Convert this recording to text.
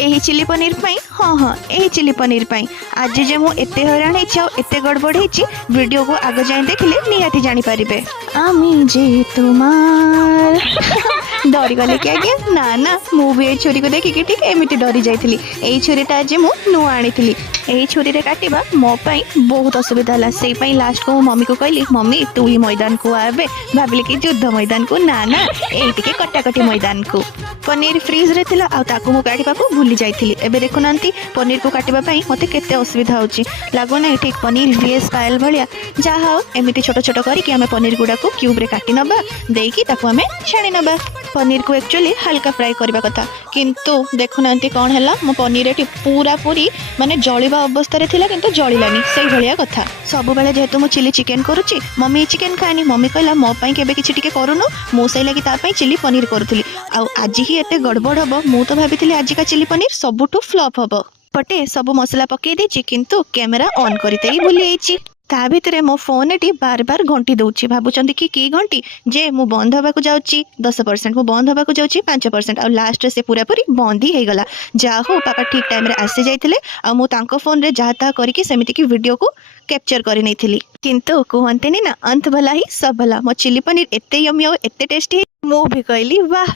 यही चिली पनीर पाई हाँ हाँ यही चिली पनीर पाई आज जे मु एते हैरान होइछि एते गड़बड़ होइछि वीडियो को आगे जाए देखिले निहाती जानी पारिबे। आमी जे तुमार डरी गले कि आज्ञा ना ना मु भी ए छुरी को देखिक ठीक एमिति डरी जाइथिली। एई छुरीटा आज मु नु आनिथिली। एई छुरी रे काटिबा मो पई बहुत असुविधा होला। सेई पई लास्ट को मम्मी को कहली मम्मी तू ही मैदान को आबे भाबिली कि युद्ध मैदान को ना ना एई टिके कटाकटी मैदान को। पनीर फ्रीज रे थिला आ ताकू मु काटिबा को भूली जाइथिली। एबे देखुनांती पनीर को काटिबा पई मते केते असुविधा होची लागो ना ठीक पनीर VS पायल भलिया जा हाउ एमिति छोट छोट करी कि हमें पनीर गुडा को क्यूब रे काटी नबा देकी ताकू हमें छाणी नबा। पनीर को एक्चुअली हल्का फ्राई करबा कथा किंतु देखुनांती कौन हैला मो पनीर एटी पूरा पूरी माने जळिबा अवस्था रे थिला किंतु जळिलानी सही भलिया कथा। सब बेले जेहेतु मु चिली चिकन करूची मम्मी चिकन खानी मम्मी कहला मो पई केबे किछि टिके करूनु मो सही लागि ता पई चिली पनीर करूथली आ आज ही एते गड़बड़ हबो मु तो भाबिथिली आज का चिली पनीर सबुठु फ्लॉप हबो। पटे सब मसला पकई देछि किंतु कैमरा ऑन करते ही भूली जाइछि। ता भितरे मो फोन एटी बार बार घंटी दउछि भाबुचंदी कि घंटी जे मु बंद हबा को जाउछि 10% मु बंद हबा को जाउछि 5% आ लास्ट से पूरा पूरी बंद ही हेगला। जा हो पापा ठीक टाइम रे आसी जाइथिले आ मु तांको फोन रे जा ता करिकि सेमिति कि वीडियो को कैप्चर करि नैथिली किंतु कहंतेनी ना अंत भला ही सब भला। मो चिली पनीर एते यम्मी और एते टेस्टी मु भी कहली वाह।